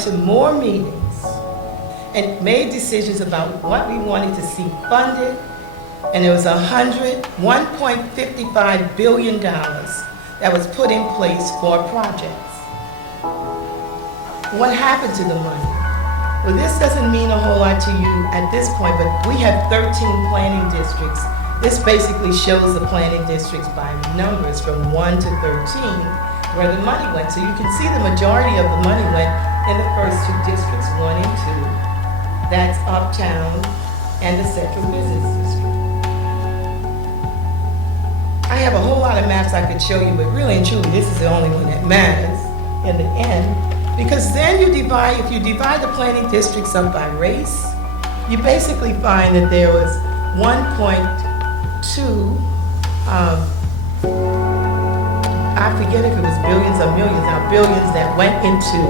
went to more meetings and made decisions about what we wanted to see funded, and there was $1.55 billion that was put in place for projects. What happened to the money? Well, this doesn't mean a whole lot to you at this point, but we have 13 planning districts. This basically shows the planning districts by numbers from 1 to 13 where the money went. So you can see the majority of the money went in the first two districts, 1 and 2. That's Uptown and the Central Business District. I have a whole lot of maps I could show you, but really and truly, this is the only one that matters in the end, because then if you divide the planning districts up by race, you basically find that there was 1.2, I forget if it was billions or millions, now billions that went into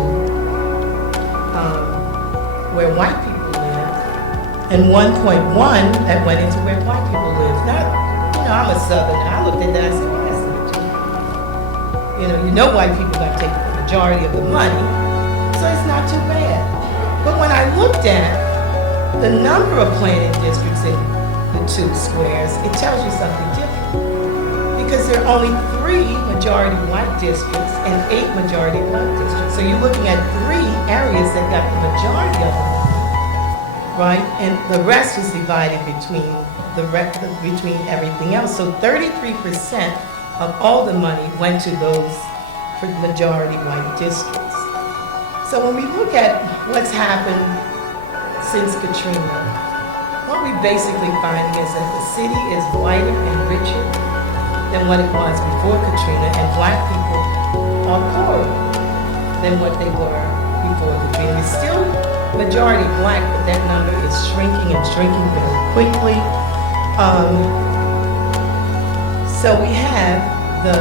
where white people live, and 1.1 that went into where white people live. Now, I'm a Southerner. I looked at that and I said, well, that's not true. You know white people got to take the majority of the money, so it's not too bad. But when I looked at the number of planning districts in the two squares, it tells you something different. Because there are only 3 majority white districts and 8 majority black districts. So you're looking at 3 areas that got the majority of the money, right? And the rest was divided between everything else. So 33% of all the money went to those majority white districts. So when we look at what's happened since Katrina, what we basically finding is that the city is whiter and richer than what it was before Katrina, and black people are poorer than what they were before Katrina. It's still majority black, but that number is shrinking and shrinking very quickly. So we have the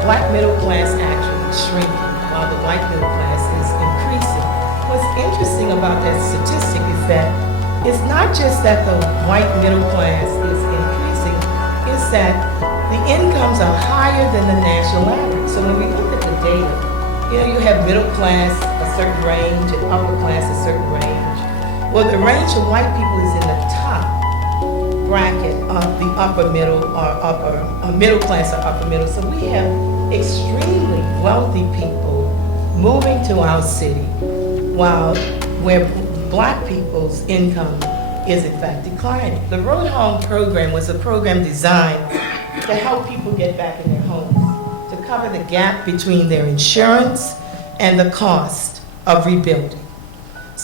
black middle class actually shrinking while the white middle class is increasing. What's interesting about that statistic is that it's not just that the white middle class is increasing, it's that the incomes are higher than the national average. So when we look at the data, you have middle class a certain range and upper class a certain range. Well, the range of white people is in the top bracket of the upper middle or middle class or upper middle. So we have extremely wealthy people moving to our city where black people's income is in fact declining. The Road Home program was a program designed to help people get back in their homes, to cover the gap between their insurance and the cost of rebuilding.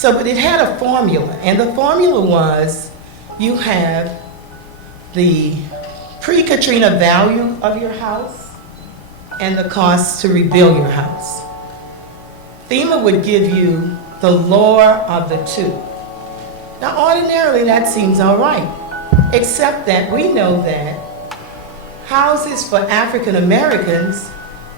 But it had a formula, and the formula was you have the pre-Katrina value of your house and the cost to rebuild your house. FEMA would give you the lower of the two. Now, ordinarily, that seems all right, except that we know that houses for African Americans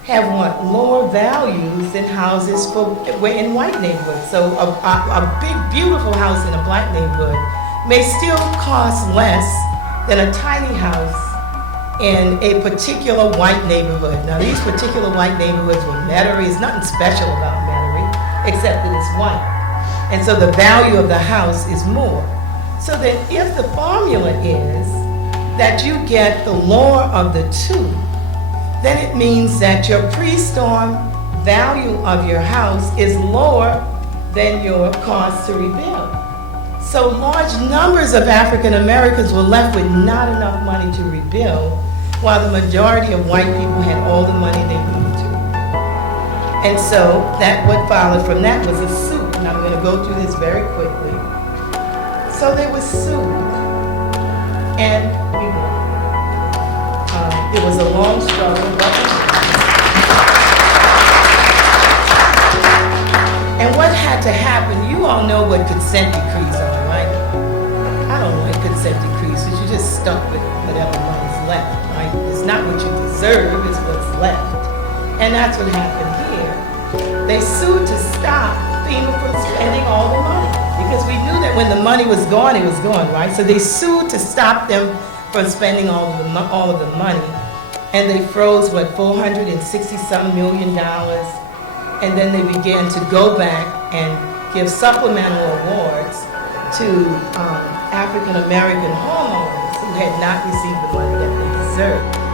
have lower values than houses in white neighborhoods. So a big, beautiful house in a black neighborhood may still cost less than a tiny house in a particular white neighborhood. Now, these particular white neighborhoods were Metairie. There's nothing special about Metairie, except that it's white. And so the value of the house is more. So that if the formula is that you get the lower of the two, then it means that your pre-storm value of your house is lower than your cost to rebuild. So large numbers of African Americans were left with not enough money to rebuild, while the majority of white people had all the money they needed to rebuild. And so what followed from that was a suit, and I'm going to go through this very quickly. So they were sued, and we won. It was a long struggle, and what had to happen, you all know what consent decrees are, right? I don't like consent decrees, because you're just stuck with whatever money's left, right? It's not what you deserve, it's what's left. And that's what happened here. They sued to stop FEMA from spending all the money, because we knew that when the money was gone, it was gone, right? So they sued to stop them from spending all of the money. And they froze, $460-some million And then they began to go back and give supplemental awards to African American homeowners who had not received the money that they deserved.